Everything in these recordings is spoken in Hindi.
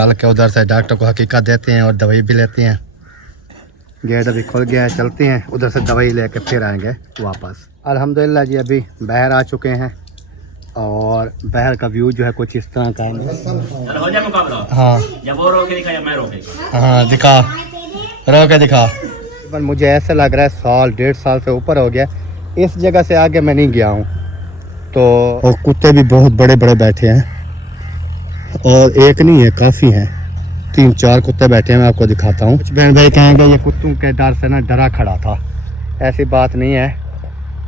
चल के उधर से डॉक्टर को हकीकत देते हैं और दवाई भी लेते हैं। गेट अभी खुल गया है, चलते हैं उधर से दवाई लेके फिर आएंगे वापस। अल्हम्दुलिल्लाह जी अभी बाहर आ चुके हैं और बाहर का व्यू जो है कुछ इस तरह का है। हाँ हाँ दिखा, रो के दिखा। पर मुझे ऐसा लग रहा है 1.5 साल से ऊपर हो गया, इस जगह से आगे मैं नहीं गया हूँ। तो और कुत्ते भी बहुत बड़े बड़े बैठे हैं और एक नहीं है, काफ़ी हैं, 3-4 कुत्ते बैठे हैं। मैं आपको दिखाता हूँ। कुछ बहन भाई कहेंगे ये कुत्तों के डर से ना डरा खड़ा था, ऐसी बात नहीं है,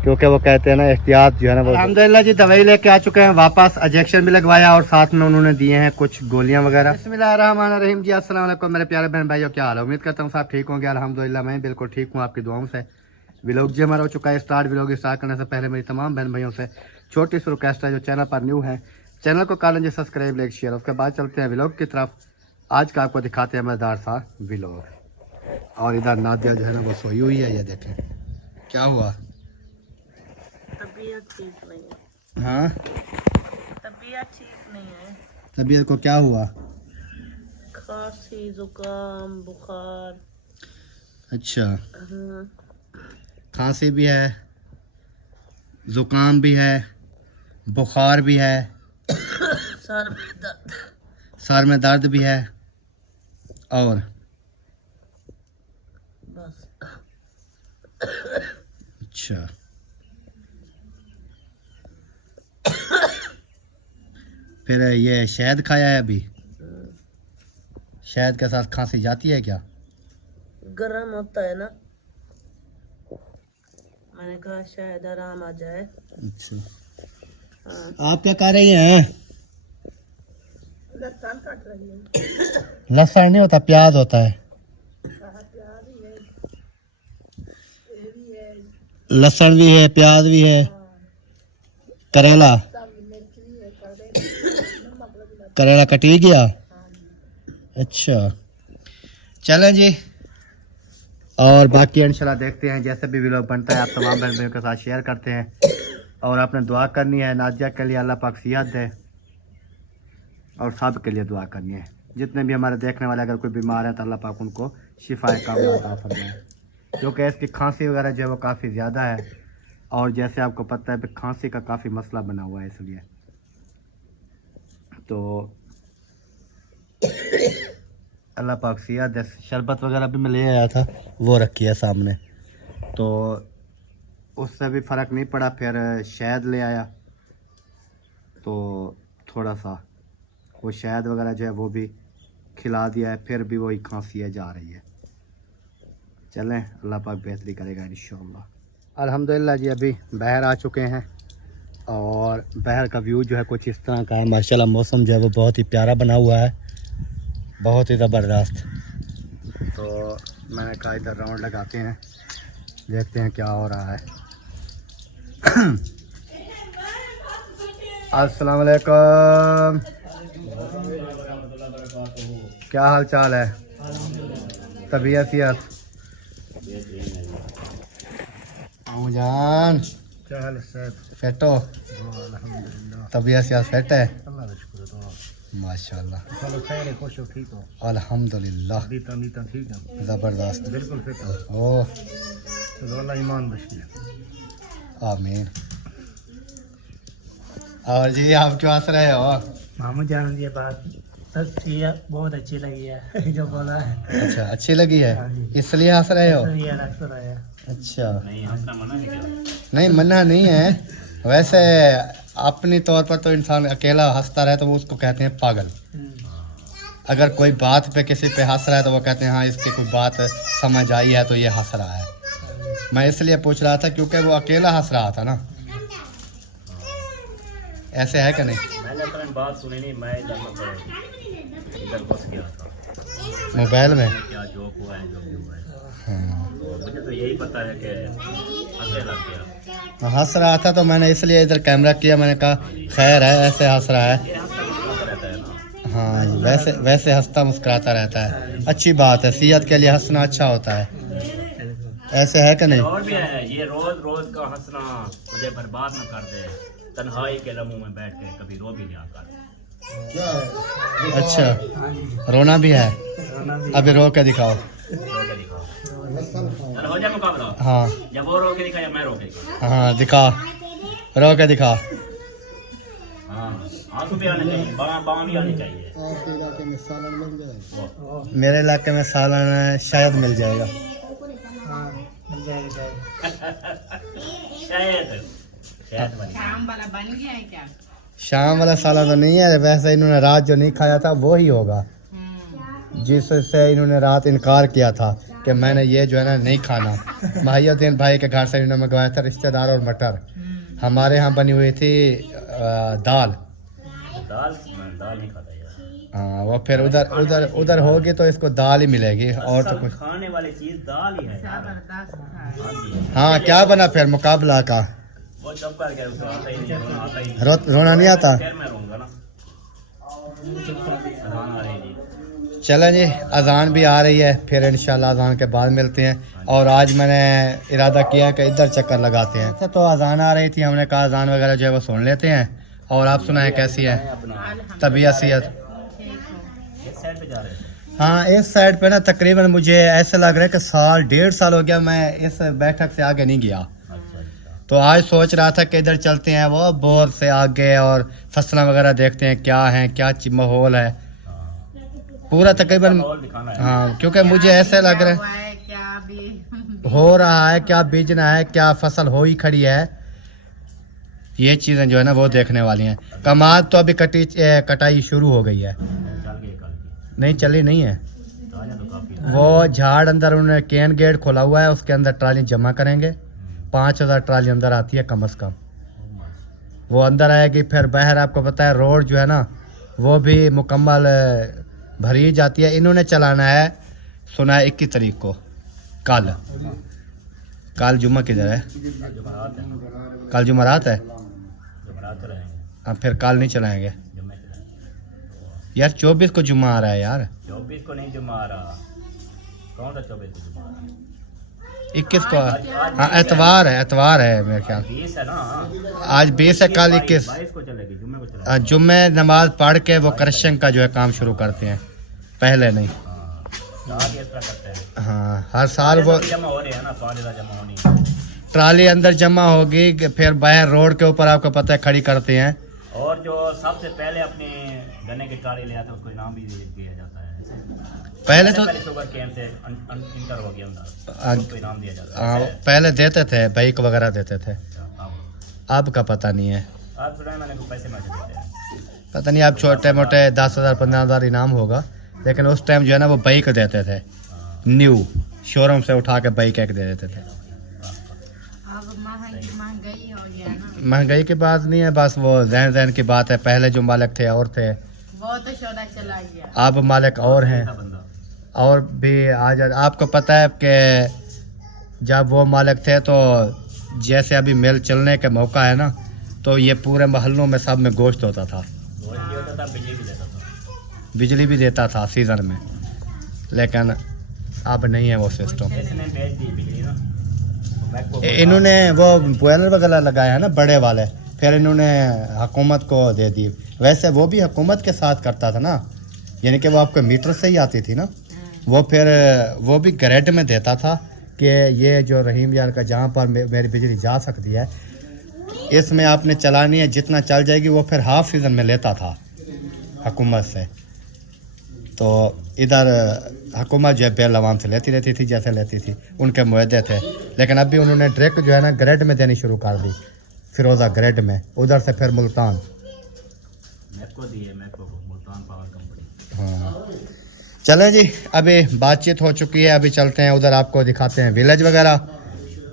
क्योंकि वो कहते हैं ना एहतियात जो है ना। अल्हम्दुलिल्लाह जी दवाई लेके आ चुके हैं वापस, इंजेक्शन भी लगवाया और साथ में उन्होंने दिए हैं कुछ गोलियां वगैरह। बिस्मिल्लाहिर्रहमानिर्रहीम जी, अस्सलाम वालेकुम मेरे प्यारे बहन भाइयों, क्या हाल है? उम्मीद करता हूँ सब ठीक होंगे। अल्हम्दुलिल्लाह मैं बिल्कुल ठीक हूँ आपकी दुआओं से। व्लॉग जी हमारा हो चुका है स्टार्ट। व्लॉग स्टार्ट करने से पहले मेरी तमाम बहन भाइयों से छोटी सी रिक्वेस्ट है, जो चैनल पर न्यू है चैनल को कर लीजिए सब्सक्राइब, लाइक, शेयर। उसके बाद चलते हैं व्लॉग की तरफ। आज का आपको दिखाते हैं मज़ेदार सा व्लॉग। और इधर नादिया जो है ना वो सोई हुई है, ये देखें क्या हुआ। तबीयत ठीक नहीं है। हाँ तबीयत ठीक नहीं है। तबीयत को क्या हुआ? खांसी, जुकाम, बुखार। अच्छा, हाँ। खांसी भी है, जुकाम भी है, बुखार भी है, सर में दर्द। सर में दर्द भी है और बस। अच्छा फिर ये शहद खाया है अभी? शहद के साथ खांसी जाती है क्या? गर्म होता है ना, मैंने कहा शायद आराम आ जाए। अच्छा हाँ। आप क्या कर रही हैं? लहसुन काट रही है। लहसुन नहीं होता, प्याज होता है। लहसुन भी है, प्याज भी है, करेला, करेला कटी गया। अच्छा चलें जी, और बाकी इंशाल्लाह देखते हैं जैसे भी व्लॉग बनता है आप तमाम बहन भाइयों के साथ शेयर करते हैं। और आपने दुआ करनी है नाजिया के लिए, अल्लाह पाक सेहत दे, और सब के लिए दुआ करनी है। जितने भी हमारे देखने वाले अगर कोई बीमार है तो अल्लाह पाक उनको शिफाए कामिला अता फरमाए, क्योंकि इसकी खांसी वगैरह जो है वो काफ़ी ज़्यादा है और जैसे आपको पता है खांसी का काफ़ी मसला बना हुआ है, इसलिए तो अल्लाह पाक सेहत दे। शरबत वगैरह भी मैं ले आया था, वो रखी है सामने, तो उससे भी फ़र्क नहीं पड़ा। फिर शहद ले आया तो थोड़ा सा वो शहद वगैरह जो है वो भी खिला दिया है, फिर भी वही खांसी है जा रही है। चलें अल्लाह पाक बेहतरी करेगा इंशाअल्लाह। अल्हम्दुलिल्लाह जी अभी बाहर आ चुके हैं और बाहर का व्यू जो है कुछ इस तरह का है। माशाल्लाह मौसम जो है वो बहुत ही प्यारा बना हुआ है, बहुत ही ज़बरदस्त। तो मैंने कहा इधर राउंड लगाते हैं, देखते हैं क्या हो रहा है। अस्सलाम वालेकुम, क्या हाल चाल है? तबीयत सेहत जान क्या हाल है? फिट हो? तबीयत सेहत फिट है? माशाल्लाह, अल्हम्दुलिल्लाह, ज़बरदस्त, बिल्कुल फिट हो। आमीन। और जी आप क्यों हंस रहे हो? मामू जान ये बात तस्वीर बहुत अच्छी लगी है जो बोला है। अच्छा अच्छी लगी है इसलिए हंस रहे हो? है। अच्छा नहीं मना नहीं है, वैसे अपनी तौर पर तो इंसान अकेला हंसता रहे तो वो उसको कहते हैं पागल। अगर कोई बात पे किसी पे हंस रहा है तो वो कहते हैं हाँ इसकी कोई बात समझ आई है तो ये हंस रहा है। मैं इसलिए पूछ रहा था क्योंकि वो अकेला हंस रहा था ना, ऐसे है कि नहीं? मैंने तो बात सुनी नहीं, मैं इधर बस गया था मोबाइल में क्या जोक हुआ है, जो भी हुआ है। हाँ मुझे तो यही पता है कि हंसने लग गया। हंस रहा था तो मैंने इसलिए इधर कैमरा किया, मैंने कहा खैर है ऐसे हंस रहा है। ये हंसता मुस्कुराता रहता है ना। हाँ वैसे वैसे हंसता मुस्कुराता रहता है, अच्छी बात है, सेहत के लिए हंसना अच्छा होता है, ऐसे है कि नहीं? और भी है, ये रोज रोज का हंसना मुझे बर्बाद न कर दे, तन्हाई के लम्हों में बैठ के कभी रो भी लिया कर। अच्छा, हाँ जी, रोना भी है। रोना भी। अभी रो के दिखाओ। रो के दिखाओ। चलो हो जाए मुकाबला। हाँ जब वो रो के दिखा या मैं रो के दिखा। हाँ, दिखा, रो के दिखा। हाँ आंसू भी आने चाहिए, बाँ भी आनी चाहिए। ओ, मेरे इलाके में सालाना शायद मिल जाएगा। हाँ, मिल जाएगा शायद। शायद शायद बनी। शाम वाला बन गया है क्या? शाम वाला साला तो नहीं है, वैसे इन्होंने रात जो नहीं खाया था वो ही होगा, जिससे इन्होंने रात इनकार किया था कि मैंने ये जो है ना नहीं खाना। माहिउद्दीन भाई के घर से इन्होंने मंगवाया था रिश्तेदार और मटर। हमारे यहाँ बनी हुई थी दाल। दाल दाल नहीं खाता यार। हाँ, वो फिर उधर उधर उधर होगी तो इसको दाल ही मिलेगी और तो असल कुछ। खाने वाली चीज दाल ही है यार। जबरदस्त था। हाँ जी। हाँ, क्या बना फिर मुकाबला का? वो चुप कर गया, उसे आता ही नहीं, रोना आता ही नहीं। रोना नहीं आता? खैर मैं रोऊंगा ना। हाँ अरे जी। चलें जी, अजान भी आ रही है, फिर इंशाल्लाह अजान के बाद मिलते हैं। और आज मैंने इरादा किया है कि इधर चक्कर लगाते हैं। तो अजान आ रही थी, हमने कहा अजान वगैरह जो है वो सुन लेते हैं। और आप सुनाएं कैसी है अपना तबीयत सेहत? ठीक हो। इस साइड पे जा रहे थे। हाँ, इस साइड पे ना तकरीबन मुझे ऐसा लग रहा है कि साल 1.5 साल हो गया मैं इस बैठक से आगे नहीं गया। अच्छा अच्छा। तो आज सोच रहा था कि इधर चलते हैं वो बोर से आगे और फसलें वगैरह देखते हैं क्या है, क्या माहौल है पूरा तकरीबन। माहौल दिखाना है। हाँ, क्योंकि मुझे ऐसे लग रहा हुआ है क्या अभी? हो रहा है, क्या बीजना है, क्या फसल हो ही खड़ी है, ये चीज़ें जो है ना वो देखने वाली हैं। कमाद तो अभी कटाई शुरू हो गई है। चल गए कल की। नहीं चली नहीं है, ताजा तो काफी। वो झाड़ अंदर उन्होंने केन गेट खोला हुआ है, उसके अंदर ट्राली जमा करेंगे। 5,000 ट्राली अंदर आती है कम से कम, वो अंदर आएगी। फिर बाहर आपको पता है रोड जो है ना वो भी मुकम्मल भरी जाती है। इन्होंने चलाना है, सुना है 21 तारीख को, कल जुम्मा किधर है? जुमरात है। कल जुमरात है। जुमरात रहेंगे। अब फिर कल नहीं चलाएंगे जुम्मे चलाएंगे। यार। 24 को जुम्मा आ रहा है यार। 24 को नहीं जुम्मा आ रहा। कौन सा 24 को जुम्मा आ रहा? 21 को। हाँ, एतवार है मेरे ख्याल। 20 है ना। आज 20 है, कल 21। 22 को चलेगी, जुम्मे को चलेगी। जुम्मे नमाज पढ़ के वो क्रशिंग का जो है काम शुरू करते हैं, पहले नहीं। हाँ आज इस तरह करते हैं। हाँ, हर साल वो जमा हो रहे हैं ना, 5,000 जमा होनी। ट्राली अंदर जमा होगी कि फिर बाहर रोड के ऊपर आपको पता है खड़ी करते हैं। और जो सबसे पहले अपने गन्ने की ट्राली ले आता है उसको इनाम भी दिया जाता है। पहले तो पहले शुगर केन से इंटर हो गया अंदर, हाँ, उसको इनाम दिया जाता हाँ, है। पहले देते थे, बाइक वगैरह देते थे। अब अब का पता नहीं है, आज सुना है मैंने को पैसे मैच देते हैं। पता नहीं। अब छोटे मोटे 10,000 15,000 इनाम होगा, लेकिन उस टाइम जो है ना वो बाइक देते थे, न्यू शोरूम से उठा के बाइक एक दे देते थे। अब महंगाई हो गया ना। महंगाई की बात नहीं है, बस वो जहन जहन की बात है। पहले जो मालिक थे और थे, वो तो सौदा चला गया। अब मालिक और हैं। ऐसा बंदा और भी आज आपको पता है कि जब वो मालिक थे तो जैसे अभी मिल चलने के मौका है ना, तो ये पूरे मोहल्लों में सब में गोश्त होता था, रोज भी होता था, बिजली भी देता था। बिजली भी देता था सीज़न में। लेकिन अब नहीं है वो सिस्टम। इसने बेच दी बिजली ना, तो मैं को इन्होंने वो बॉयलर वगैरह लगाया है ना बड़े वाले, फिर इन्होंने हुकूमत को दे दी। वैसे वो भी हुकूमत के साथ करता था ना, यानी कि वो आपको मीटर से ही आती थी ना। वो फिर वो भी ग्रेड में देता था कि ये जो रहीम यार का जहाँ पर मेरी बिजली जा सकती है, इसमें आपने चलानी है, जितना चल जाएगी वो फिर हाफ सीज़न में लेता था हुकूमत से। तो इधर हुकूमत जो है बेल आवाम से लेती रहती थी, जैसे लेती थी, उनके मुआहदे थे। लेकिन अभी उन्होंने डायरेक्ट जो है ना ग्रेड में देनी शुरू कर दी, फिरोज़ा ग्रेड में, उधर से फिर मुल्तान। मैको दी है, मैको मुल्तान पावर कंपनी। हाँ, चलें जी, अभी बातचीत हो चुकी है, अभी चलते हैं उधर, आपको दिखाते हैं विलेज वगैरह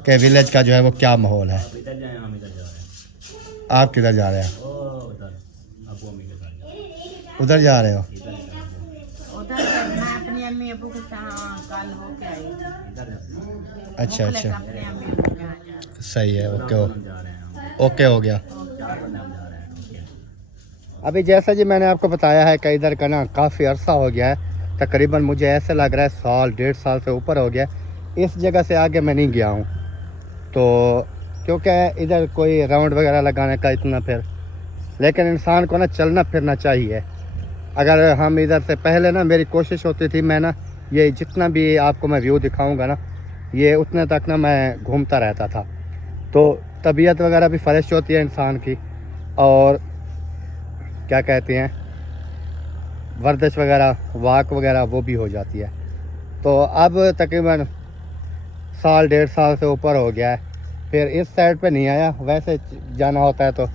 के, विलेज का जो है वो क्या माहौल है। अब इधर जाए, हम इधर जा रहे हैं। आप किधर जा रहे हैं? ओ उधर अबू अम्मी के साथ उधर जा रहे हो? इधर ही जा रहे हैं। उधर से मैं अपनी अम्मी अबू के साथ कल होके आई। इधर जाते हैं। अच्छा मुखलिस अच्छा, अपनी अम्मी अबू के यहाँ जा रही हूँ। सही है, ओके हम जा रहे हैं, हम ओके हो गया। 4 बंदे हम जा रहे हैं। ओके। अभी जैसा जी मैंने आपको बताया है कि इधर का ना काफ़ी अरसा हो गया है, तकरीबन मुझे ऐसे लग रहा है साल 1.5 साल से ऊपर हो गया। इस जगह से आगे मैं नहीं गया हूँ, तो क्योंकि इधर कोई राउंड वगैरह लगाने का इतना फिर लेकिन इंसान को ना चलना फिरना चाहिए। अगर हम इधर से पहले ना, मेरी कोशिश होती थी, मैं ना ये जितना भी आपको मैं व्यू दिखाऊंगा ना, ये उतने तक ना मैं घूमता रहता था, तो तबीयत वगैरह भी फ्रेश होती है इंसान की, और क्या कहते हैं, वर्जिश वगैरह, वॉक वगैरह वो भी हो जाती है। तो अब तकरीबन साल 1.5 साल से ऊपर हो गया है, फिर इस साइड पे नहीं आया। वैसे जाना होता है तो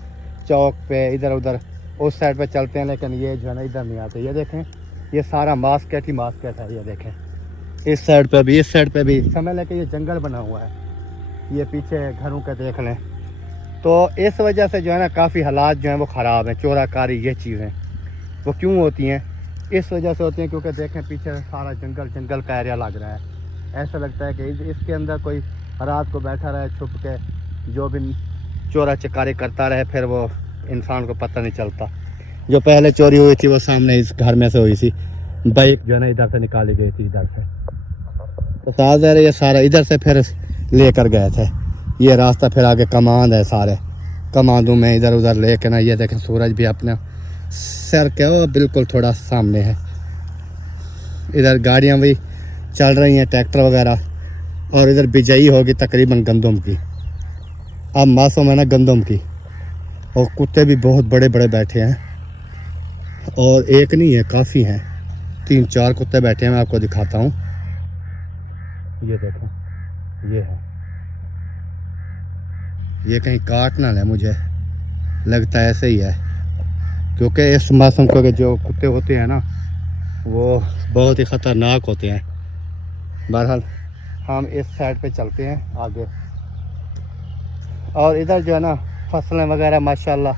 चौक पे इधर उधर उस साइड पे चलते हैं, लेकिन ये जो है ना इधर नहीं आते। ये देखें, ये सारा मास्केट ही मास्केट है। ये देखें इस साइड पे भी, इस साइड पे भी समझ लें कि ये जंगल बना हुआ है। ये पीछे घरों का देख लें, तो इस वजह से जो है ना काफ़ी हालात जो हैं वो ख़राब हैं। चोराकारी ये चीज़ें वो क्यों होती हैं, इस वजह से होती हैं क्योंकि देखें पीछे सारा जंगल का एरिया लग रहा है। ऐसा लगता है कि इसके अंदर कोई रात को बैठा रहे छुप के, जो भी चोरा चकारी करता रहे, फिर वो इंसान को पता नहीं चलता। जो पहले चोरी हुई थी वो सामने इस घर में से हुई थी, बाइक जो है ना इधर से निकाली गई थी, इधर से। तो साथ ये सारा इधर से फिर लेकर गए थे। ये रास्ता फिर आगे कमांद है, सारे कमांदों में इधर उधर लेके ना, ये देखें सूरज भी अपने सर के वो बिल्कुल थोड़ा सामने है। इधर गाड़ियाँ भी चल रही हैं, ट्रैक्टर वगैरह, और इधर बिजाई होगी तकरीबन गंदम की। अब मौसम है ना गंदम की, और कुत्ते भी बहुत बड़े बड़े बैठे हैं, और एक नहीं है, काफ़ी हैं, 3-4 कुत्ते बैठे हैं। मैं आपको दिखाता हूँ, ये देखो, ये है, ये कहीं काट ना ले, मुझे लगता है ऐसे ही है, क्योंकि इस मौसम को जो कुत्ते होते हैं ना वो बहुत ही ख़तरनाक होते हैं। बहरहाल हम इस साइड पे चलते हैं आगे, और इधर जो है ना फसलें वगैरह माशाल्लाह,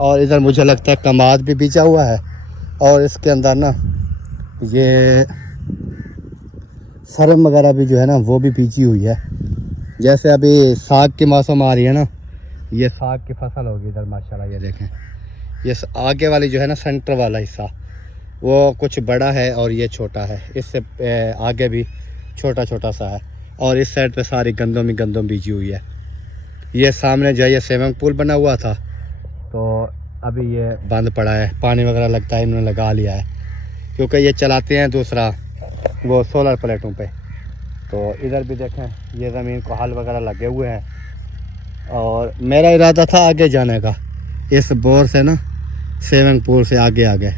और इधर मुझे लगता है कमाद भी बीजा हुआ है, और इसके अंदर ना ये सरम वगैरह भी जो है ना वो भी बीजी हुई है। जैसे अभी साग की मौसम आ रही है ना, ये साग की फसल होगी इधर माशाल्लाह। ये देखें, ये आगे वाली जो है ना सेंटर वाला हिस्सा वो कुछ बड़ा है, और ये छोटा है, इससे आगे भी छोटा छोटा सा है, और इस साइड पे सारी गंदम ही गंदम बीजी हुई है। ये सामने जो है ये स्विमिंग पूल बना हुआ था, तो अभी ये बंद पड़ा है, पानी वगैरह लगता है इन्होंने लगा लिया है, क्योंकि ये चलाते हैं दूसरा वो सोलर प्लेटों पे। तो इधर भी देखें, ये ज़मीन को हल वगैरह लगे हुए हैं, और मेरा इरादा था आगे जाने का, इस बोर से ना स्विमिंग पूल से आगे।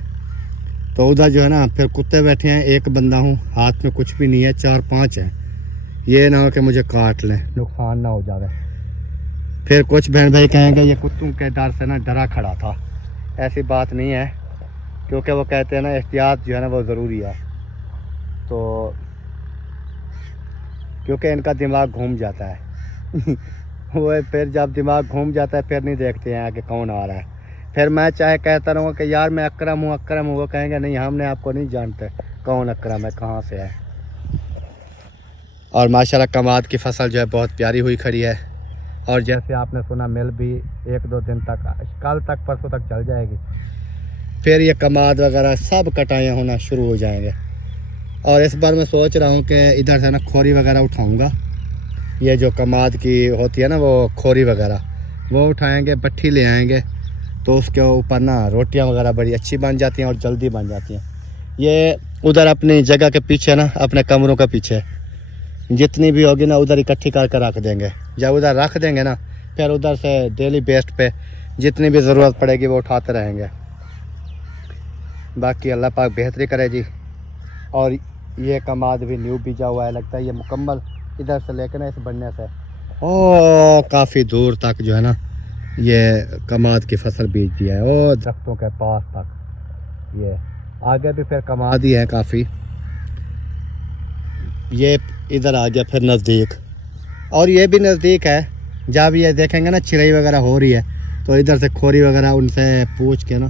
तो उधर जो है ना फिर कुत्ते बैठे हैं, एक बंदा हूँ, हाथ में कुछ भी नहीं है, 4-5 हैं। ये ना हो कि मुझे काट लें, नुकसान ना हो जाए, फिर कुछ बहन भाई कहेंगे ये कुत्तों के डर से ना डरा खड़ा था। ऐसी बात नहीं है, क्योंकि वो कहते हैं ना एहतियात जो है ना वो ज़रूरी है। तो क्योंकि इनका दिमाग घूम जाता है वो फिर जब दिमाग घूम जाता है फिर नहीं देखते हैं आगे कौन आ रहा है। फिर मैं चाहे कहता रहूँगा कि यार मैं अकरम हूँ, वो कहेंगे नहीं हमने आपको नहीं जानते कौन अकरम है, कहाँ से है। और माशाल्लाह कमाद की फसल जो है बहुत प्यारी हुई खड़ी है, और जैसे आपने सुना मिल भी 1-2 दिन तक, कल तक परसों तक चल जाएगी, फिर ये कमाद वगैरह सब कटाइयाँ होना शुरू हो जाएंगे। और इस बार मैं सोच रहा हूँ कि इधर से ना खोरी वगैरह उठाऊँगा, ये जो कमाद की होती है ना वो खोरी वगैरह वो उठाएंगे, भट्ठी ले आएंगे, तो उसके ऊपर ना रोटियां वगैरह बड़ी अच्छी बन जाती हैं और जल्दी बन जाती हैं। ये उधर अपनी जगह के पीछे ना, अपने कमरों के पीछे जितनी भी होगी ना उधर इकट्ठी करके रख देंगे। जब उधर रख देंगे ना फिर उधर से डेली बेस्ट पे जितनी भी ज़रूरत पड़ेगी वो उठाते रहेंगे। बाकी अल्लाह पाक बेहतरी करे जी। और ये कमाद भी न्यू बीजा हुआ है, लगता है ये मुकम्मल इधर से लेकर ना इस बनने से ओ काफ़ी दूर तक जो है ना ये कमाद की फसल बीज दिया है, ओ दरख्तों के पास तक। ये आगे भी फिर कमाद ही है काफ़ी। ये इधर आ गया फिर नज़दीक, और ये भी नज़दीक है। जब ये देखेंगे ना चिड़ई वगैरह हो रही है तो इधर से खोरी वगैरह उनसे पूछ के ना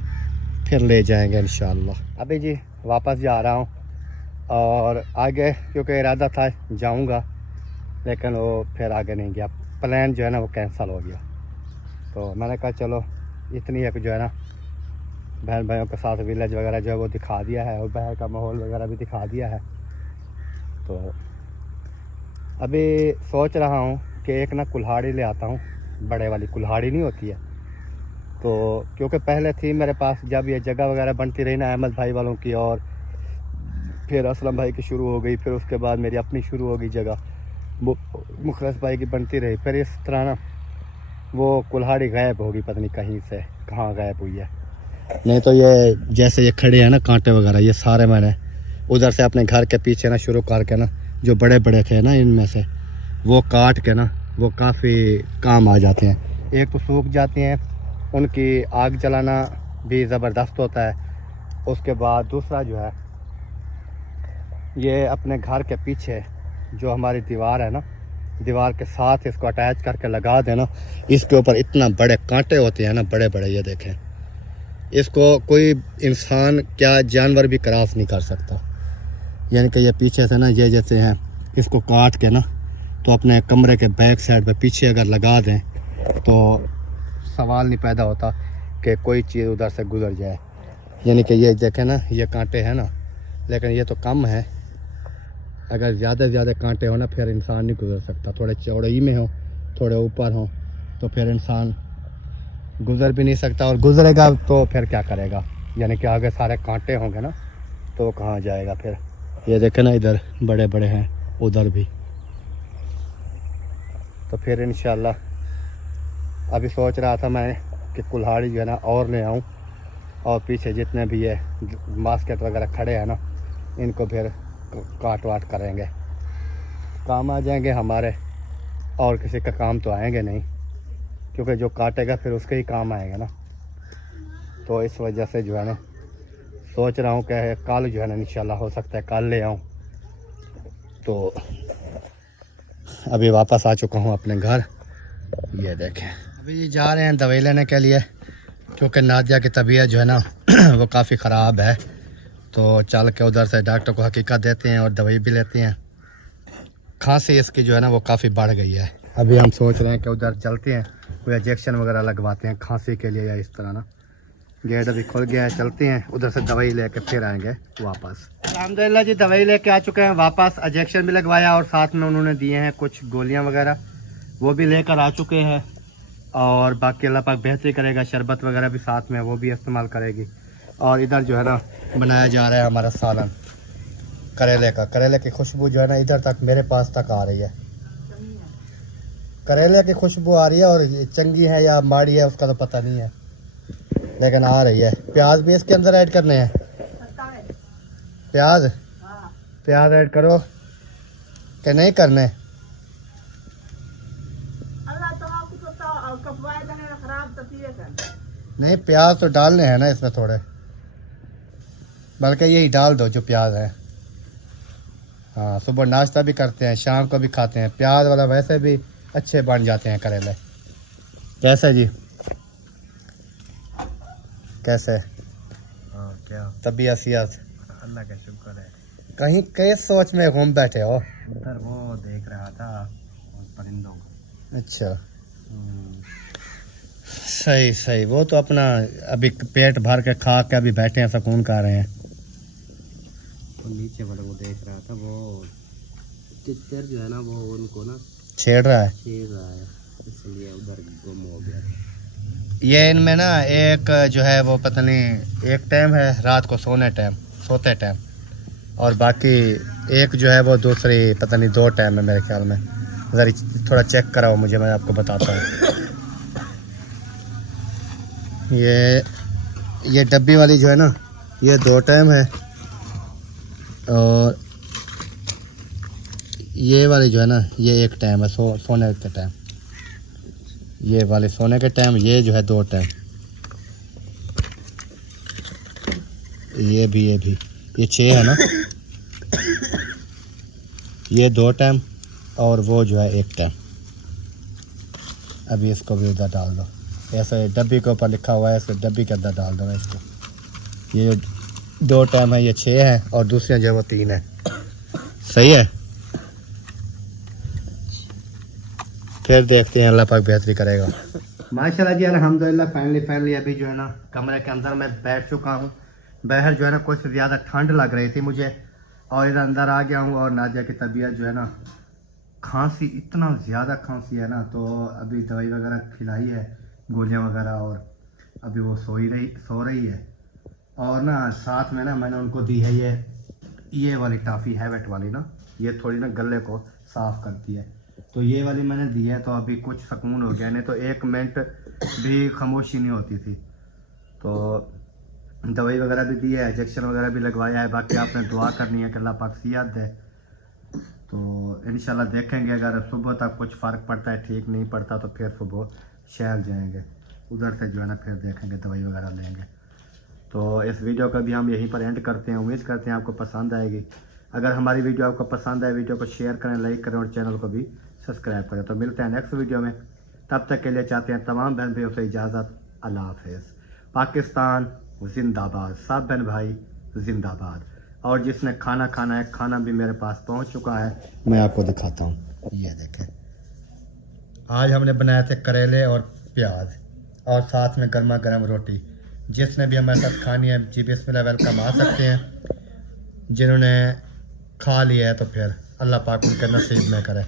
फिर ले जाएंगे इंशाअल्लाह। अभी जी वापस जा रहा हूँ, और आगे क्योंकि इरादा था जाऊँगा, लेकिन वो फिर आगे नहीं गया, प्लान जो है ना वो कैंसिल हो गया। तो मैंने कहा चलो इतनी एक जो है ना बहन भाइयों के साथ विलेज वगैरह जो है वो दिखा दिया है, और बाहर का माहौल वगैरह भी दिखा दिया है। तो अभी सोच रहा हूँ कि एक ना कुल्हाड़ी ले आता हूँ, बड़े वाली कुल्हाड़ी नहीं होती है तो क्योंकि पहले थी मेरे पास, जब ये जगह वगैरह बनती रही ना अहमद भाई वालों की, और फिर असलम भाई की शुरू हो गई, फिर उसके बाद मेरी अपनी शुरू हो गई जगह, मुखलस भाई की बनती रही, फिर इस तरह ना वो कुल्हाड़ी गायब होगी, पता नहीं कहीं से कहाँ गायब हुई है। नहीं तो ये जैसे ये खड़े हैं ना कांटे वगैरह, ये सारे मैंने उधर से अपने घर के पीछे ना शुरू करके ना, जो बड़े बड़े थे ना इनमें से, वो काट के ना वो काफ़ी काम आ जाते हैं। एक तो सूख जाती हैं, उनकी आग जलाना भी ज़बरदस्त होता है। उसके बाद दूसरा जो है, ये अपने घर के पीछे जो हमारी दीवार है ना, दीवार के साथ इसको अटैच करके लगा देना, इसके ऊपर इतना बड़े कांटे होते हैं ना, बड़े बड़े, ये देखें, इसको कोई इंसान क्या जानवर भी क्रॉस नहीं कर सकता। यानी कि ये पीछे से ना ये जैसे हैं, इसको काट के ना तो अपने कमरे के बैक साइड पे पीछे अगर लगा दें तो सवाल नहीं पैदा होता कि कोई चीज़ उधर से गुजर जाए। यानी कि ये देखें ना, ये कांटे हैं ना, लेकिन ये तो कम है, अगर ज़्यादा से ज़्यादा कांटे हो ना फिर इंसान नहीं गुजर सकता। थोड़े चौड़ाई में हो, थोड़े ऊपर हो, तो फिर इंसान गुजर भी नहीं सकता, और गुजरेगा तो फिर क्या करेगा, यानी कि आगे सारे कांटे होंगे ना तो कहाँ जाएगा फिर। ये देखें ना, इधर बड़े बड़े हैं, उधर भी। तो फिर इंशाल्लाह अभी सोच रहा था मैं कि कुल्हाड़ी जो है ना और ले आऊँ, और पीछे जितने भी ये बास्केट वगैरह खड़े हैं ना, इनको फिर काट वाट करेंगे, काम आ जाएंगे हमारे, और किसी का काम तो आएंगे नहीं, क्योंकि जो काटेगा फिर उसके ही काम आएगा ना। तो इस वजह से जो है ना सोच रहा हूँ कि कल जो है ना इंशाल्लाह हो सकता है कल ले आऊँ। तो अभी वापस आ चुका हूँ अपने घर। ये देखें, अभी जा रहे हैं दवाई लेने के लिए, क्योंकि नादिया की तबीयत जो है ना वो काफ़ी ख़राब है। तो चल के उधर से डॉक्टर को हकीकत देते हैं और दवाई भी लेते हैं। खांसी इसकी जो है ना वो काफ़ी बढ़ गई है। अभी हम सोच रहे हैं कि उधर चलते हैं, कोई इंजेक्शन वगैरह लगवाते हैं खांसी के लिए, या इस तरह ना। गेट अभी खुल गया है, चलते हैं उधर से दवाई लेके फिर आएंगे वापस। अल्हम्दुलिल्लाह जी, दवाई लेके आ चुके हैं वापस, इंजेक्शन भी लगवाया और साथ में उन्होंने दिए हैं कुछ गोलियां वगैरह, वो भी लेकर आ चुके हैं। और बाकी अल्लाह पाक बेहतरी करेगा, शरबत वगैरह भी साथ में वो भी इस्तेमाल करेगी। और इधर जो है ना बनाया जा रहा है हमारा सालन करेले का। करेले की खुशबू जो है ना इधर तक, मेरे पास तक आ रही है, करेले की खुशबू आ रही है। और ये चंगी है या माड़ी है उसका तो पता नहीं है, लेकिन आ रही है। प्याज भी इसके अंदर ऐड करने हैं, प्याज प्याज ऐड करो कि नहीं करने? नहीं, प्याज तो डालने हैं ना इसमें थोड़े, बल्कि यही डाल दो जो प्याज है। हाँ, सुबह नाश्ता भी करते हैं, शाम को भी खाते हैं प्याज वाला, वैसे भी अच्छे बन जाते हैं करेले। कैसे जी, कैसे? हाँ क्या, तबीयत सियात? अल्लाह का शुक्र है। कहीं किस सोच में घूम बैठे हो? उधर वो देख रहा था परिंदों को। अच्छा, सही सही। वो तो अपना अभी पेट भर के खा के अभी बैठे हैं, सुकून कर रहे हैं। और नीचे वाले वो देख रहा था, वो तितर जो है ना वो उनको ना छेड़ रहा है, छेड़ रहा है, इसलिए उधर गुम हो गया। ये इनमें ना एक जो है वो पता नहीं, एक टाइम है रात को सोते टाइम, और बाकी एक जो है वो दूसरी पता नहीं 2 टाइम है मेरे ख्याल में। ज़रा थोड़ा चेक कराओ मुझे, मैं आपको बताता हूँ। ये डब्बी वाली जो है ना ये 2 टाइम है, और ये वाली जो है ना ये 1 टाइम है, सोने के टाइम। ये वाले सोने के टाइम, ये जो है 2 टाइम। ये भी ये 6 है ना, ये 2 टाइम, और वो जो है 1 टाइम। अभी इसको भी उधर डाल दो, ऐसे डब्बी के ऊपर लिखा हुआ है, इसको डब्बी के अंदर डाल दो इसको। ये 2 टाइम है, ये 6 है, और दूसरे जो है वो 3 है। सही है, फिर देखते हैं, अल्लाह पाक बेहतरी करेगा। माशाल्लाह जी, अल्हम्दुलिल्लाह। फाइनली अभी जो है ना कमरे के अंदर मैं बैठ चुका हूँ। बाहर जो है ना कुछ ज़्यादा ठंड लग रही थी मुझे, और इधर अंदर आ गया हूँ। और नादिया की तबीयत जो है ना, खांसी, इतना ज़्यादा खांसी है ना, तो अभी दवाई वगैरह खिलाई है, गोलियाँ वगैरह, और अभी वो सो रही है। और ना साथ में ना मैंने उनको दी है ये वाली टॉफ़ी हैवेट वाली ना, ये थोड़ी ना गले को साफ़ करती है, तो ये वाली मैंने दी है। तो अभी कुछ सुकून हो गया, नहीं तो 1 मिनट भी खामोशी नहीं होती थी। तो दवाई वगैरह भी दी है, इंजेक्शन वगैरह भी लगवाया है। बाकी आपने दुआ करनी है कि अल्लाह पाक सेहत दे। तो इंशाल्लाह देखेंगे, अगर सुबह तक कुछ फ़र्क पड़ता है, ठीक नहीं पड़ता तो फिर सुबह शहर जाएंगे, उधर से जो है ना फिर देखेंगे, दवाई वगैरह लेंगे। तो इस वीडियो का भी हम यहीं पर एंड करते हैं। उम्मीद करते हैं आपको पसंद आएगी। अगर हमारी वीडियो आपको पसंद आए, वीडियो को शेयर करें, लाइक करें और चैनल को भी सब्सक्राइब करें। तो मिलते हैं नेक्स्ट वीडियो में, तब तक के लिए चाहते हैं तमाम बहन भाइयों से इजाज़त। अल्लाह हाफिज़। पाकिस्तान जिंदाबाद, सब बहन भाई जिंदाबाद। और जिसने खाना खाना है, खाना भी मेरे पास पहुंच चुका है, मैं आपको दिखाता हूं। ये देखें, आज हमने बनाए थे करेले और प्याज और साथ में गर्मा गर्म रोटी। जिसने भी हमारे साथ खानी है जी बिस्मिल्लाह वेलकम आ सकते हैं। जिन्होंने खा लिया है तो फिर अल्लाह पाक उनके नसीब में करे।